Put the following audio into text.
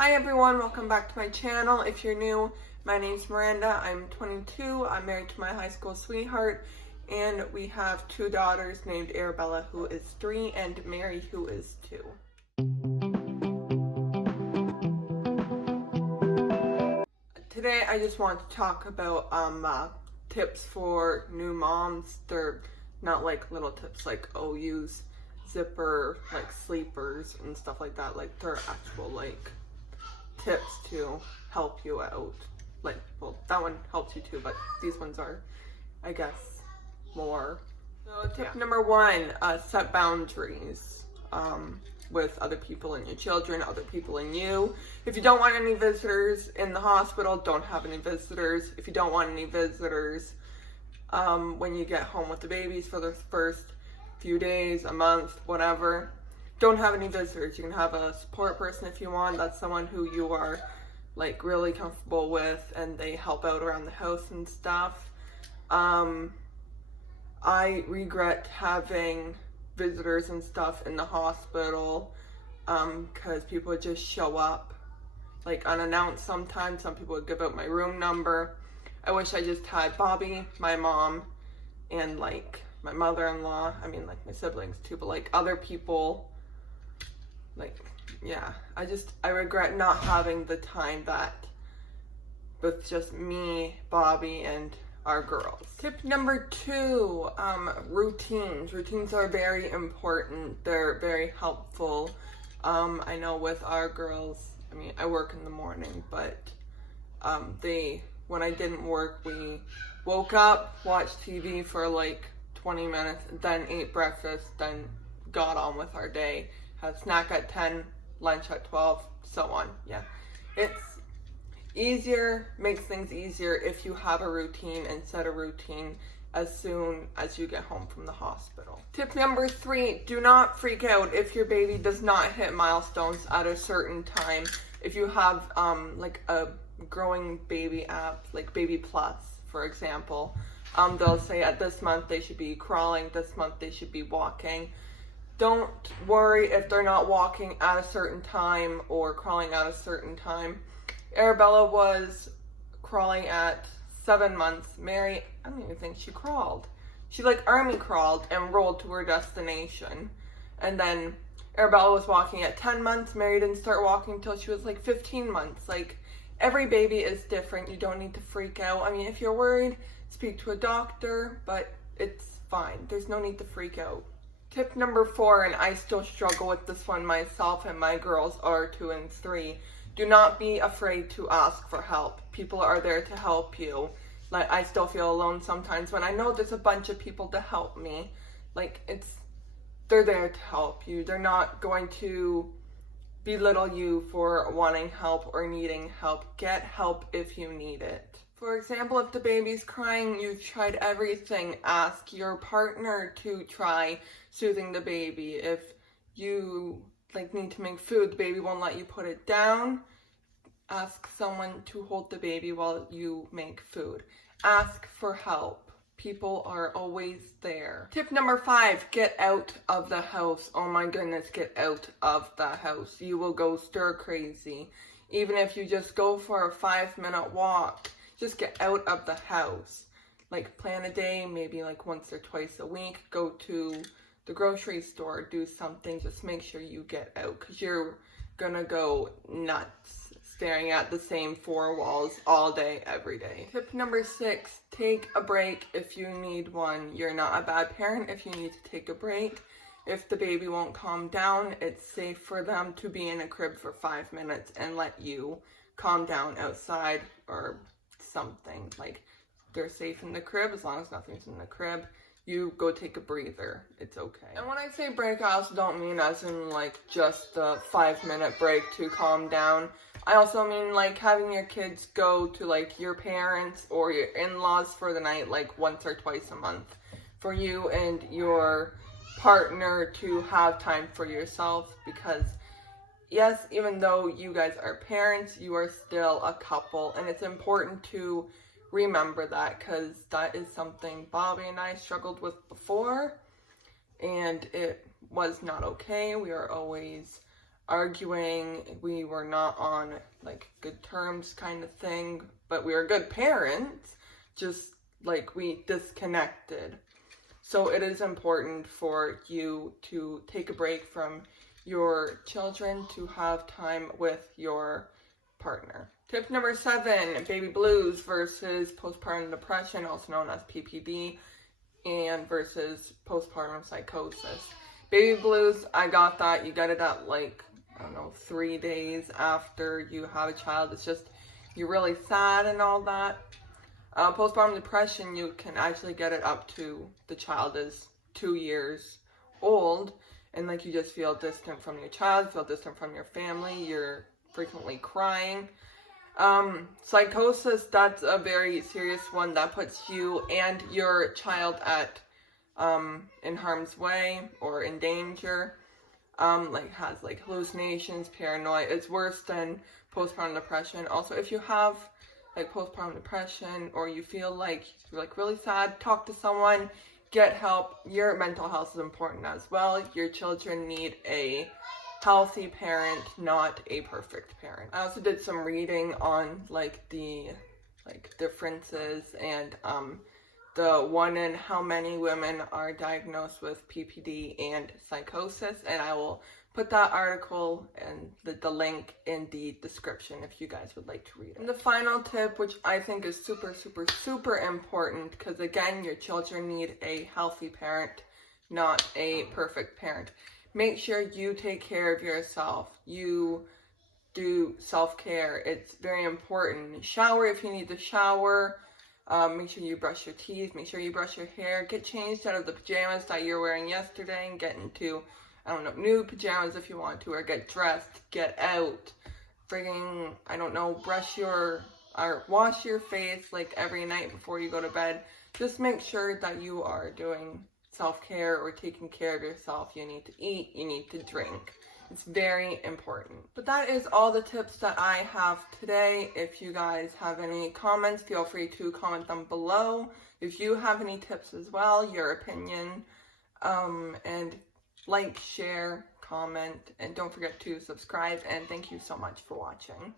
Hi everyone, welcome back to my channel. If you're new, my name's Miranda. I'm 22. I'm married to my high school sweetheart, and we have two daughters named Arabella, who is 3, and Mary, who is 2. Today I just want to talk about tips for new moms. They're not like little tips like, oh, use zipper like sleepers and stuff like that. Like, they're actual like tips to help you out. Like, well, that one helps you too, but these ones are, I guess, more. So tip number 1, set boundaries with other people and your children, other people and you. If you don't want any visitors in the hospital, don't have any visitors. If you don't want any visitors when you get home with the babies for the first few days, a month, whatever, don't have any visitors. You can have a support person if you want. That's someone who you are like really comfortable with and they help out around the house and stuff. I regret having visitors and stuff in the hospital because people would just show up like unannounced sometimes. Some people would give out my room number. I wish I just had Bobby, my mom, and like my mother-in-law. I mean, like my siblings too, but like other people, like, yeah, I regret not having the time that with just me, Bobby, and our girls. Tip number 2, routines. Routines are very important. They're very helpful. I know with our girls, I mean, I work in the morning, but when I didn't work, we woke up, watched TV for like 20 minutes, then ate breakfast, then got on with our day. Had a snack at 10, lunch at 12, so on. Yeah, it's easier, makes things easier if you have a routine and set a routine as soon as you get home from the hospital. Tip number 3, do not freak out if your baby does not hit milestones at a certain time. If you have like a growing baby app, like Baby Plus, for example, they'll say at this month they should be crawling, this month they should be walking. Don't worry if they're not walking at a certain time or crawling at a certain time. Arabella was crawling at 7 months. Mary, I don't even think she crawled. She like army crawled and rolled to her destination. And then Arabella was walking at 10 months. Mary didn't start walking until she was like 15 months. Like, every baby is different. You don't need to freak out. I mean, if you're worried, speak to a doctor, but it's fine. There's no need to freak out. Tip number 4, and I still struggle with this one myself, and my girls are 2 and 3. Do not be afraid to ask for help. People are there to help you. Like, I still feel alone sometimes when I know there's a bunch of people to help me. Like, they're there to help you. They're not going to belittle you for wanting help or needing help. Get help if you need it. For example, if the baby's crying, you've tried everything, ask your partner to try soothing the baby. If you like need to make food, the baby won't let you put it down, ask someone to hold the baby while you make food. Ask for help. People are always there. Tip number 5, get out of the house. Oh my goodness, get out of the house. You will go stir crazy. Even if you just go for a 5-minute walk, just get out of the house. Like, plan a day, maybe like once or twice a week. Go to the grocery store, do something. Just make sure you get out because you're gonna go nuts staring at the same 4 walls all day, every day. Tip number 6, take a break if you need one. You're not a bad parent if you need to take a break. If the baby won't calm down, it's safe for them to be in a crib for 5 minutes and let you calm down outside or something. Like, they're safe in the crib as long as nothing's in the crib. You go take a breather. It's okay. And when I say break, I also don't mean as in like just the 5-minute break to calm down. I also mean like having your kids go to like your parents or your in-laws for the night like once or twice a month. For you and your partner to have time for yourself, because yes, even though you guys are parents, you are still a couple, and it's important to remember that because that is something Bobby and I struggled with before, and it was not okay. We are always arguing. We were not on like good terms kind of thing, but we were good parents, just like we disconnected. So it is important for you to take a break from your children to have time with your partner. Tip number 7, baby blues versus postpartum depression, also known as PPD, and versus postpartum psychosis. Baby blues, I got that. You get it at like, I don't know, 3 days after you have a child. It's just, you're really sad and all that. Postpartum depression, you can actually get it up to the child is 2 years old, and like you just feel distant from your child, feel distant from your family, you're frequently crying. Psychosis, that's a very serious one that puts you and your child at in harm's way or in danger. Like has like hallucinations, paranoia. It's worse than postpartum depression. Also, if you have like postpartum depression or you feel like you're like really sad, talk to someone, get help. Your mental health is important as well. Your children need a healthy parent, not a perfect parent. I also did some reading on like the differences and the one in how many women are diagnosed with PPD and psychosis, and I will put that article and the link in the description if you guys would like to read it. And the final tip, which I think is super, super, super important, because again, your children need a healthy parent, not a perfect parent. Make sure you take care of yourself. You do self-care. It's very important. Shower if you need to shower. Make sure you brush your teeth. Make sure you brush your hair. Get changed out of the pajamas that you're wearing yesterday and get into, I don't know, new pajamas if you want to, or get dressed, get out. Frigging, I don't know, wash your face like every night before you go to bed. Just make sure that you are doing self-care or taking care of yourself. You need to eat, you need to drink. It's very important. But that is all the tips that I have today. If you guys have any comments, feel free to comment them below. If you have any tips as well, your opinion, and like, share, comment, and don't forget to subscribe, and thank you so much for watching.